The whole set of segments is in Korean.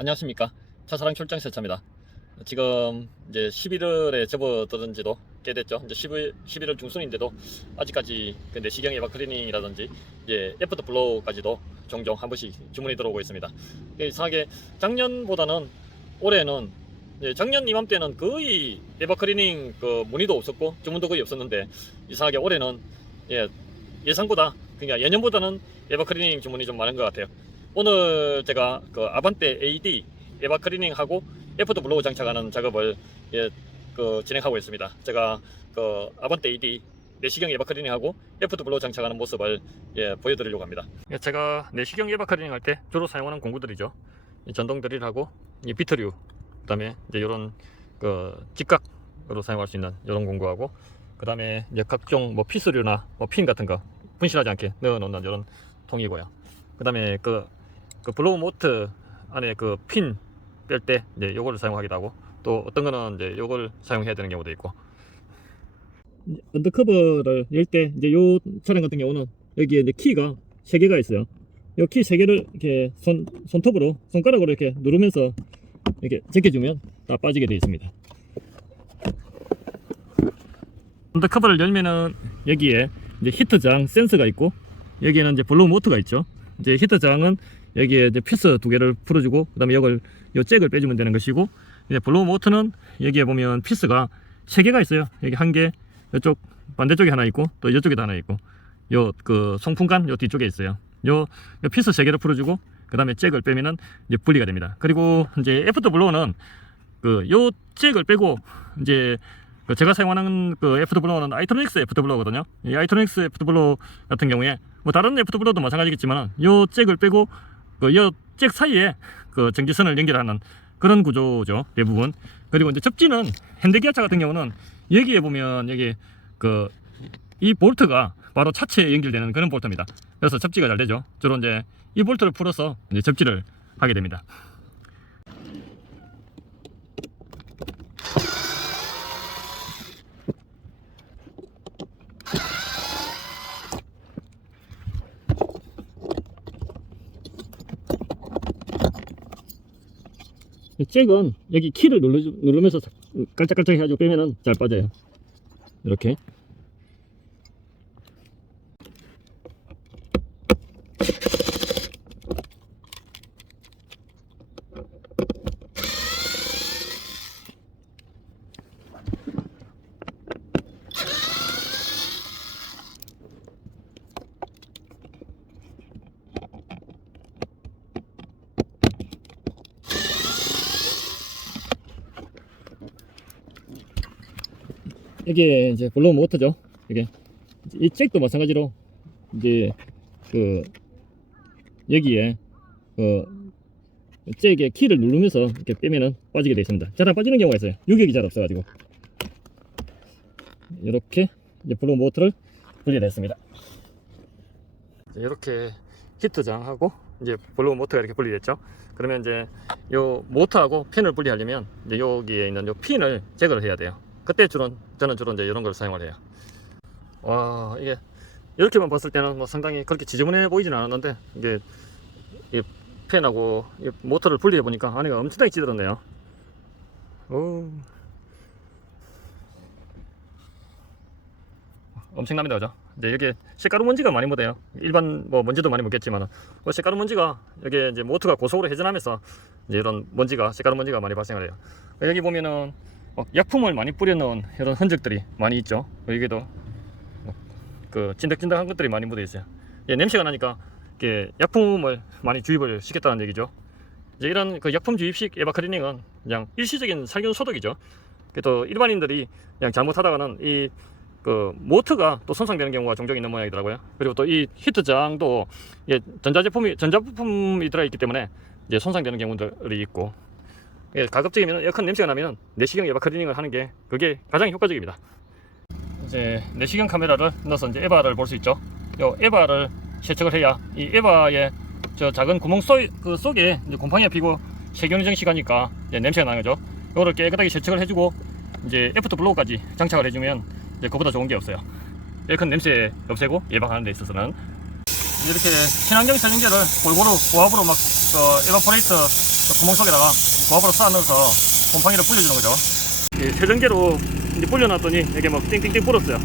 안녕하십니까. 차사랑 출장 세차입니다. 지금 이제 11월에 접어드는 지도 꽤 됐죠. 이제 11월 중순인데도 아직까지 그 내시경 에바 클리닝이라든지 이제 애프터 블로우까지도 종종 한 번씩 주문이 들어오고 있습니다. 이상하게 작년보다는 올해는 작년 이맘때는 거의 에바 클리닝 그 문의도 없었고 주문도 거의 없었는데 이상하게 올해는 예상보다 그러니까 예년보다는 에바 클리닝 주문이 좀 많은 것 같아요. 오늘 제가 그 아반떼 AD 에바 클리닝하고 애프터 블로우 장착하는 작업을 진행하고 있습니다. 제가 그 아반떼 AD 내시경 에바 클리닝하고 애프터 블로우 장착하는 모습을 보여드리려고 합니다. 제가 내시경 에바 클리닝 할 때 주로 사용하는 공구들이죠. 이 전동 드릴하고 이 비트류, 그다음에 이제 이런 그 직각으로 사용할 수 있는 이런 공구하고, 그다음에 이제 각종 뭐 피스류나 뭐 핀 같은 거 분실하지 않게 넣어 놓는 이런 통이고요. 그다음에 그 블로우 모트 안에 그 핀 뺄 때 이제 요거를 사용하기도 하고, 또 어떤 거는 이제 요걸 사용해야 되는 경우도 있고. 언더커버를 열 때 이제 요 차량 같은 경우는 여기에 이제 키가 3개가 있어요. 요 키 3개를 이렇게 손톱으로 손가락으로 이렇게 누르면서 이렇게 제껴주면 다 빠지게 되어 있습니다. 언더커버를 열면은 여기에 이제 히터 저항 센서가 있고, 여기에는 이제 블로우 모터가 있죠. 이제 히터 저항은 여기에 이제 피스 2개를 풀어주고, 그 다음에 요 잭을 빼주면 되는 것이고, 이제 블로우 모터는 여기에 보면 피스가 3개가 있어요. 여기 1개, 이쪽 반대쪽에 하나 있고, 또 이쪽에도 하나 있고, 요 그 송풍관 요 뒤쪽에 있어요. 요 피스 3개를 풀어주고, 그 다음에 잭을 빼면은 이제 분리가 됩니다. 그리고 이제 애프터 블로우는 그 요 잭을 빼고 이제 제가 사용하는 그 애프터 블로우는 아이트로닉스 애프터 블로우거든요. 이 아이트로닉스 애프터 블로우 같은 경우에 뭐 다른 애프터 블로우도 마찬가지겠지만 요 잭을 빼고 그 요 잭 사이에 그 전기선을 연결하는 그런 구조죠, 대부분. 그리고 이제 접지는 현대기아차 같은 경우는 여기에 보면 여기 그 이 볼트가 바로 차체에 연결되는 그런 볼트입니다. 그래서 접지가 잘 되죠. 주로 이제 이 볼트를 풀어서 이제 접지를 하게 됩니다. 잭은 여기 키를 누르면서 깔짝깔짝 해가지고 빼면은 잘 빠져요. 이렇게. 이게 이제 블로우 모터죠. 이게 이 잭도 마찬가지로 이제 그 여기에 그 잭의 키를 누르면서 이렇게 빼면은 빠지게 되어 있습니다. 잘 안 빠지는 경우가 있어요. 유격이 잘 없어가지고. 이렇게 이제 블로우 모터를 분리했습니다. 이렇게 히트 저항하고 이제 블로우 모터가 이렇게 분리됐죠. 그러면 이제 요 모터하고 핀을 분리하려면 이제 여기에 있는 요 핀을 제거를 해야 돼요. 그때 저는 주로 이제 이런 걸 사용을 해요. 와, 이게 이렇게만 봤을 때는 뭐 상당히 그렇게 지저분해 보이진 않았는데, 이게 이 팬하고 이 모터를 분리해 보니까 안에가 엄청나게 찌들었네요. 오, 엄청납니다, 그죠? 이제 여기 쇳가루 먼지가 많이 묻어요. 일반 뭐 먼지도 많이 묻겠지만 쇳가루 먼지가 여기 이제 모터가 고속으로 회전하면서 이제 이런 먼지가 쇳가루 먼지가 많이 발생을 해요. 여기 보면은 약품을 많이 뿌려놓은 이런 흔적들이 많이 있죠. 여기도 그 찐득찐득한 것들이 많이 묻어 있어요. 냄새가 나니까 이게 약품을 많이 주입을 시켰다는 얘기죠. 이제 이런 그 약품 주입식 에바 클리닝은 그냥 일시적인 살균 소독이죠. 또 일반인들이 그냥 잘못하다가는 이 그 모터가 또 손상되는 경우가 종종 있는 모양이더라고요. 그리고 또 이 히트 저항도 전자부품이 들어있기 때문에 이제 손상되는 경우들이 있고, 가급적이면 에어컨 냄새가 나면 내시경 에바 클리닝을 하는 게 그게 가장 효과적입니다. 이제 내시경 카메라를 넣어서 이제 에바를 볼 수 있죠. 요 에바를 세척을 해야 이 에바의 저 작은 구멍 속에 이제 곰팡이가 피고 세균이 정식하니까 냄새가 나는 거죠. 이거를 깨끗하게 세척을 해주고 이제 애프터 블로우까지 장착을 해주면 이제 그보다 좋은 게 없어요. 에어컨 냄새 없애고 예방하는 데 있어서는 이렇게 친환경 차량제를 골고루 고압으로 막 에바포레이터 구멍 속에다가 고압으로 쌓아 넣어서 곰팡이를 불려주는 거죠. 세정제로 이제 불려놨더니 이게 막 띵띵띵 불었어요.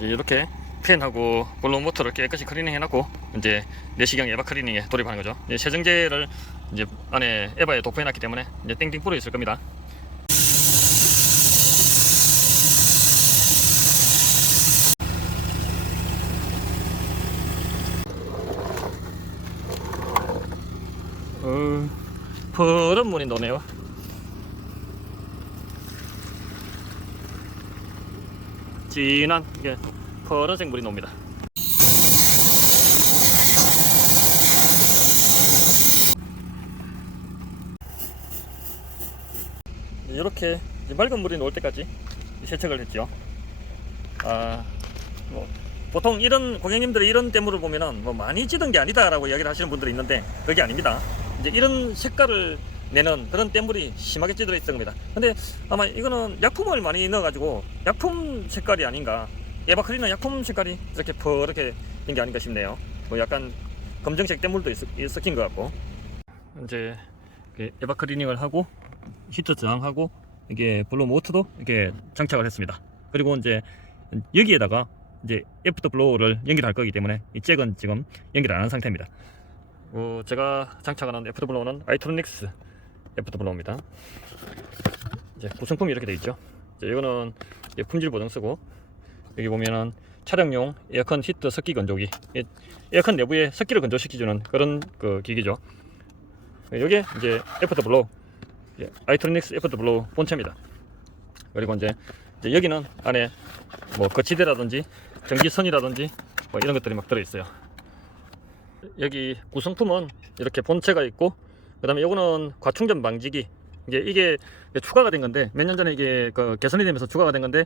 이렇게 팬하고 볼록 모터를 깨끗이 클리닝 해놨고 이제 내시경 에바 클리닝에 돌입하는 거죠. 세정제를 이제 안에 에바에 도포해놨기 때문에 이제 땡땡 불어 있을 겁니다. 푸른 물이 노네요. 진한 이게 파란색 물이 놉니다. 이렇게 맑은 물이 나올 때까지 세척을 했죠. 뭐 보통 이런 고객님들이 이런 때물을 보면은 뭐 많이 찌든 게 아니다라고 이야기를 하시는 분들이 있는데 그게 아닙니다. 이제 이런 색깔을 내는 그런 때물이 심하게 찌들어 있을 겁니다. 근데 아마 이거는 약품을 많이 넣어가지고 약품 색깔이 아닌가, 에바 클리너 약품 색깔이 이렇게 퍼렇게 된 게 아닌가 싶네요. 뭐 약간 검정색 때물도 섞인 것 같고. 이제 에바 클리닝을 하고 히터 저항하고 이게 블로 모터도 이렇게 장착을 했습니다. 그리고 이제 여기에다가 이제 애프터 블로우를 연결할 거기 때문에 이 잭은 지금 연결 안 한 상태입니다. 제가 장착하는 애프터 블로우는 아이트로닉스 애프터 블로우입니다. 이제 구성품이 이렇게 되어 있죠. 이거는 품질 보증 쓰고, 여기 보면은 차량용 에어컨 히터 습기 건조기, 에어컨 내부에 습기를 건조시켜주는 그런 그 기기죠. 이게 이제 애프터 블로우, 아이트로닉스 애프터 블로우 본체입니다. 그리고 이제 여기는 안에 뭐 거치대라든지 전기선이라든지 뭐 이런 것들이 막 들어있어요. 여기 구성품은 이렇게 본체가 있고, 그 다음에 요거는 과충전 방지기, 이게 추가가 된 건데 몇 년 전에 이게 개선이 되면서 추가가 된 건데,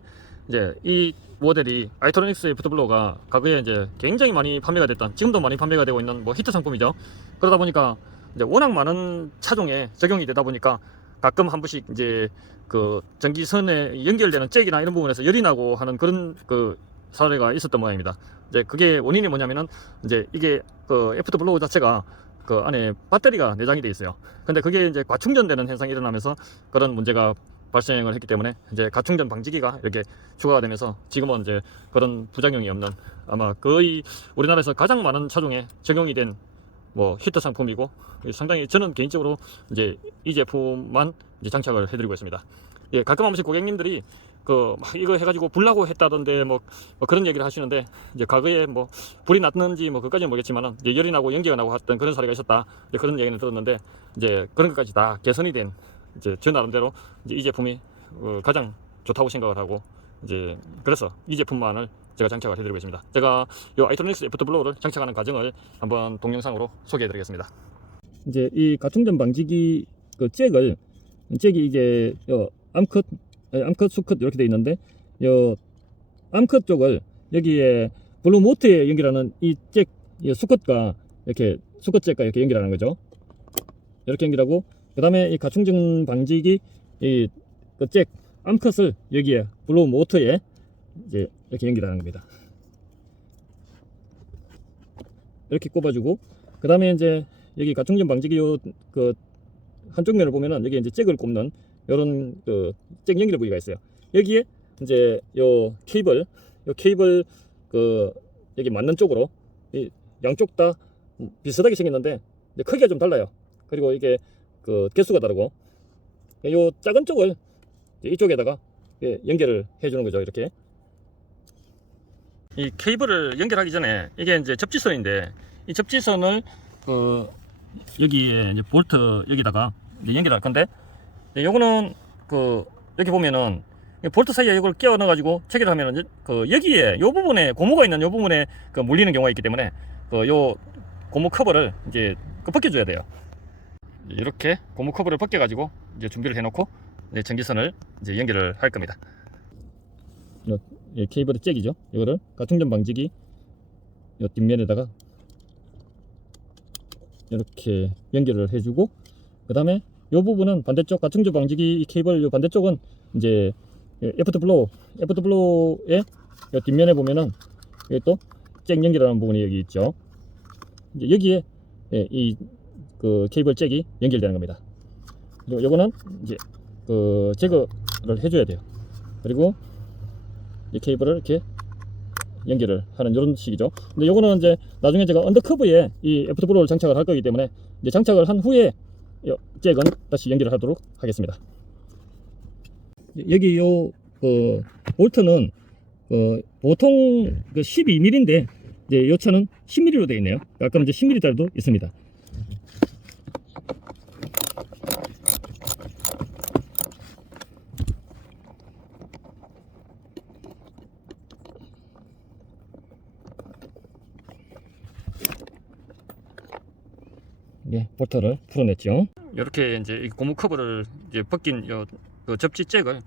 이제 이 모델이 아이트로닉스 애프터 블로우가 과거에 이제 굉장히 많이 판매가 됐던, 지금도 많이 판매가 되고 있는 뭐 히트 상품이죠. 그러다 보니까 이제 워낙 많은 차종에 적용이 되다 보니까 가끔 한 번씩 이제 그 전기선에 연결되는 잭이나 이런 부분에서 열이 나고 하는 그런 그 사례가 있었던 모양입니다. 이제 그게 원인이 뭐냐면은 이제 이게 그 애프터 블로우 자체가 그 안에 배터리가 내장이 되어 있어요. 근데 그게 이제 과충전되는 현상이 일어나면서 그런 문제가 발생을 했기 때문에 이제 과충전 방지기가 이렇게 추가가 되면서 지금은 이제 그런 부작용이 없는, 아마 거의 우리나라에서 가장 많은 차종에 적용이 된 뭐 히터 상품이고, 상당히 저는 개인적으로 이제 이 제품만 이제 장착을 해드리고 있습니다. 가끔 한 번씩 고객님들이 막 이거 해가지고 불나고 했다던데 뭐 그런 얘기를 하시는데, 이제 과거에 뭐 불이 났는지 뭐 그까지는 모르겠지만은 이제 열이 나고 연기가 나고 했던 그런 사례가 있었다, 이제 그런 얘기는 들었는데, 이제 그런 것까지 다 개선이 된, 이제 저 나름대로 이제 이 제품이 가장 좋다고 생각을 하고, 이제 그래서 이 제품만을 제가 장착을 해드리고 있습니다. 제가 이 아이트로닉스 애프터 블로우를 장착하는 과정을 한번 동영상으로 소개해드리겠습니다. 이제 이 과충전 방지기 그 잭이 이제 암컷, 수컷 이렇게 되어 있는데, 요 암컷 쪽을 여기에 블루 모터에 연결하는 이 잭, 수컷과 이렇게 수컷 잭과 이렇게 연결하는 거죠. 이렇게 연결하고, 그 다음에 이 과충전 방지기 이 그 잭 암컷을 여기에 블루 모터에 이제 이렇게 연결하는 겁니다. 이렇게 꼽아주고, 그 다음에 이제 여기 과충전 방지기 그 한쪽 면을 보면은 여기 이제 잭을 꼽는 이런 그 잭 연결 부위가 있어요. 여기에 이제 요 케이블 그 여기 맞는 쪽으로 이 양쪽 다 비슷하게 생겼는데 이제 크기가 좀 달라요. 그리고 이게 그 개수가 다르고, 요 작은 쪽을 이쪽에다가 연결을 해주는 거죠. 이렇게 이 케이블을 연결하기 전에 이게 이제 접지선인데, 이 접지선을 여기에 이제 볼트 여기다가 이제 연결할 건데, 요거는 여기 보면은 볼트 사이에 이걸 끼워 넣어 가지고 체결하면은 여기에 요 부분에 고무가 있는 요 부분에 물리는 경우가 있기 때문에 요 고무 커버를 이제 벗겨줘야 돼요. 이렇게 고무 커버를 벗겨 가지고 이제 준비를 해놓고 이제 전기선을 이제 연결을 할 겁니다. 이 케이블의 잭이죠. 이거를 가충전 방지기 이 뒷면에다가 이렇게 연결을 해주고, 그 다음에 이 부분은 반대쪽 가충전 방지기 이 케이블 이 반대쪽은 이제 애프터 블로우의 뒷면에 보면은 여기 또 잭 연결하는 부분이 여기 있죠. 이제 여기에 이 그 케이블 잭이 연결되는 겁니다. 그리고 요거는 이제 그 제거를 해줘야 돼요. 그리고 이 케이블을 이렇게 연결을 하는 이런 식이죠. 근데 요거는 이제 나중에 제가 언더커브에 이 애프터 블로우를 장착을 할 거기 때문에 이제 장착을 한 후에 요 잭은 다시 연결을 하도록 하겠습니다. 여기 요 그 볼트는 보통 그 12mm인데 이제 요 차는 10mm로 되어 있네요. 가끔 이제 10mm짜리도 있습니다. 예, 볼트를 풀어냈죠. 이렇게 이제 이 고무 커버를 이제 벗긴 그 접지 잭을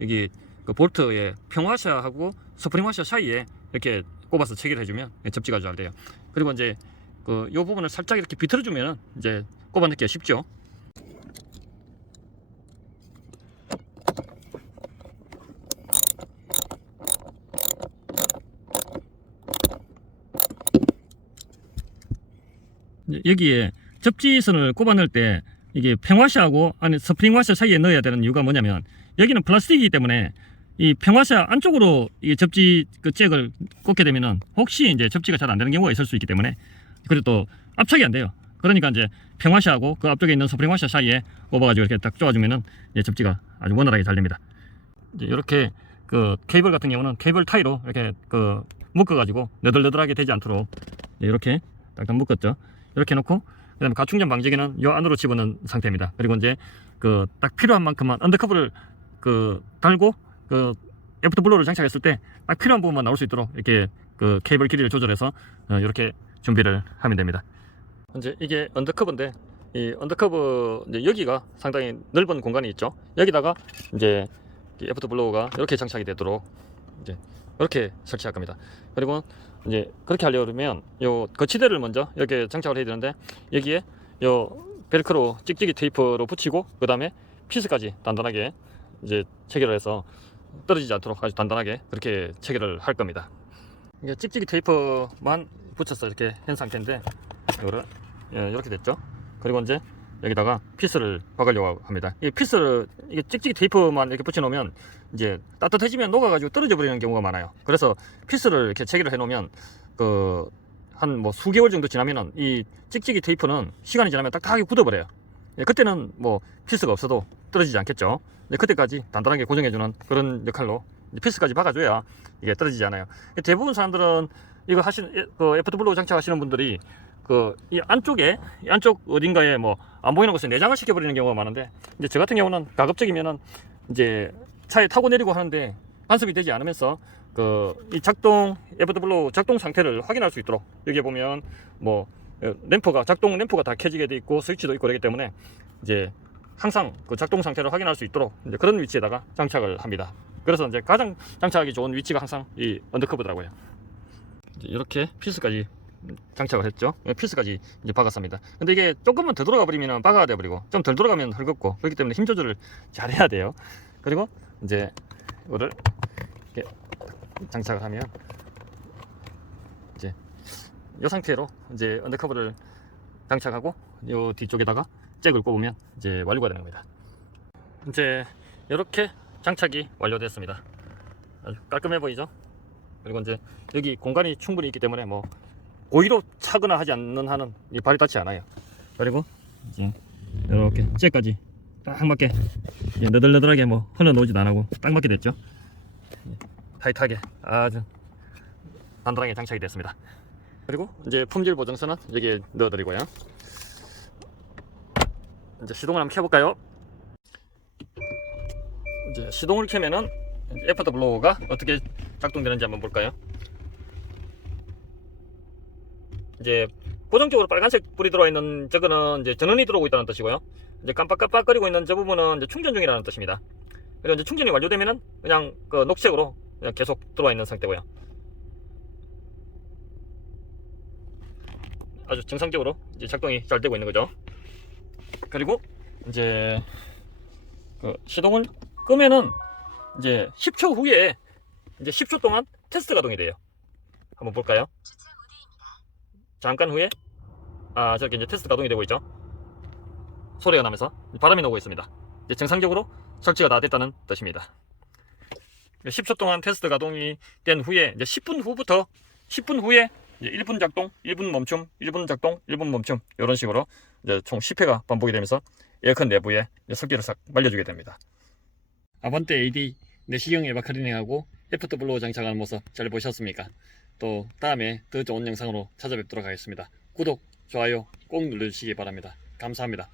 여기 그 볼트의 평화샤하고 스프링 와셔 사이에 이렇게 꼽아서 체결해주면 접지가 잘 돼요. 그리고 이제 그 요 부분을 살짝 이렇게 비틀어주면 이제 꼽아넣기가 쉽죠. 여기에 접지선을 꼽아넣을 때 이게 평화샤하고 안에 스프링 와셔 사이에 넣어야 되는 이유가 뭐냐면, 여기는 플라스틱이기 때문에 이 평화샤 안쪽으로 이 접지 그 잭을 꽂게 되면은 혹시 이제 접지가 잘 안 되는 경우가 있을 수 있기 때문에, 그리고 또 압착이 안 돼요. 그러니까 이제 평화샤하고 그 앞쪽에 있는 스프링 와셔 사이에 꼽아가지고 이렇게 딱 조아주면은 이제 접지가 아주 원활하게 잘 됩니다. 이제 이렇게 그 케이블 같은 경우는 케이블 타이로 이렇게 그 묶어가지고 너덜너덜하게 되지 않도록 이렇게 딱딱 묶었죠. 이렇게 놓고, 그 다음에 가충전 방지기는 이 안으로 집어넣은 상태입니다. 그리고 이제 그 딱 필요한 만큼만 언더커브를 그 달고 그 애프터 블로우를 장착했을 때 딱 필요한 부분만 나올 수 있도록 이렇게 그 케이블 길이를 조절해서 이렇게 준비를 하면 됩니다. 이제 이게 언더커브인데, 이 언더커브 이제 여기가 상당히 넓은 공간이 있죠. 여기다가 이제 애프터 블로우가 이렇게 장착이 되도록 이제 이렇게 설치할 겁니다. 그리고 이제 그렇게 하려면 요 거치대를 먼저 이렇게 장착을 해야 되는데, 여기에 요 벨크로 찍찍이 테이프로 붙이고, 그 다음에 피스까지 단단하게 이제 체결을 해서 떨어지지 않도록 아주 단단하게 그렇게 체결을 할 겁니다. 이게 찍찍이 테이프만 붙여서 이렇게 한 상태인데, 이거를 이렇게 됐죠. 그리고 이제 여기다가 피스를 박으려고 합니다. 이 피스를 이게 찍찍이 테이프만 이렇게 붙여놓으면 이제 따뜻해지면 녹아가지고 떨어져 버리는 경우가 많아요. 그래서 피스를 이렇게 체결을 해놓으면 그 한 뭐 수개월 정도 지나면은 이 찍찍이 테이프는 시간이 지나면 딱딱하게 굳어버려요. 그때는 뭐 피스가 없어도 떨어지지 않겠죠. 그때까지 단단하게 고정해주는 그런 역할로 피스까지 박아줘야 이게 떨어지지 않아요. 대부분 사람들은 이거 그 애프터 블로우 장착하시는 분들이 그 이 안쪽 어딘가에 뭐 안 보이는 곳에 내장을 시켜버리는 경우가 많은데, 이제 저 같은 경우는 가급적이면은 이제 차에 타고 내리고 하는데 간섭이 되지 않으면서 그 이 애프터 블로우 작동 상태를 확인할 수 있도록, 여기에 보면 뭐 작동 램프가 다 켜지게 돼 있고 스위치도 있고 그렇기 때문에 이제 항상 그 작동 상태를 확인할 수 있도록 이제 그런 위치에다가 장착을 합니다. 그래서 이제 가장 장착하기 좋은 위치가 항상 이 언더커브더라고요. 이렇게 피스까지 장착을 했죠. 피스까지 이제 박았습니다. 근데 이게 조금만 더 돌아가 버리면 바가가 돼 버리고, 좀 덜 돌아가면 헐겁고, 그렇기 때문에 힘 조절을 잘 해야 돼요. 그리고 이제 이거를 이렇게 장착을 하면 이제 이 상태로 이제 언더커브를 장착하고 이 뒤쪽에다가 잭을 꼽으면 이제 완료가 되는 겁니다. 이제 이렇게 장착이 완료됐습니다. 아주 깔끔해 보이죠? 그리고 이제 여기 공간이 충분히 있기 때문에 뭐 고의로 차거나 하지 않는 한은 이 발이 닿지 않아요. 그리고 이제 이렇게 잭까지 딱 맞게 너덜너덜하게 뭐 흘러놓지도 안 하고 딱 맞게 됐죠. 타이트하게 아주 단단하게 장착이 됐습니다. 그리고 이제 품질 보증서는 여기에 넣어드리고요. 이제 시동을 한번 켜볼까요? 이제 시동을 켜면은 애프터 블로우가 어떻게 작동되는지 한번 볼까요? 이제 고정적으로 빨간색 불이 들어와 있는 저거는 이제 전원이 들어오고 있다는 뜻이고요. 이제 깜빡깜빡거리고 있는 저 부분은 이제 충전 중이라는 뜻입니다. 그리고 이제 충전이 완료되면은 그냥 그 녹색으로 그냥 계속 들어와 있는 상태고요. 아주 정상적으로 이제 작동이 잘 되고 있는 거죠. 그리고 이제 그 시동을 끄면은 이제 10초 후에 이제 10초 동안 테스트 가동이 돼요. 한번 볼까요? 잠깐 후에 저렇게 이제 테스트 가동이 되고 있죠. 소리가 나면서 바람이 나오고 있습니다. 이제 정상적으로 설치가 다 됐다는 뜻입니다. 10초 동안 테스트 가동이 된 후에 이제 10분 후부터 10분 후에 이제 1분 작동, 1분 멈춤, 1분 작동, 1분 멈춤 이런 식으로 이제 총 10회가 반복이 되면서 에어컨 내부에 습기를 싹 말려주게 됩니다. 아반떼 AD 내시경 에바 클리닝하고 FW 장착하는 모습 잘 보셨습니까? 또 다음에 더 좋은 영상으로 찾아뵙도록 하겠습니다. 구독, 좋아요 꼭 눌러주시기 바랍니다. 감사합니다.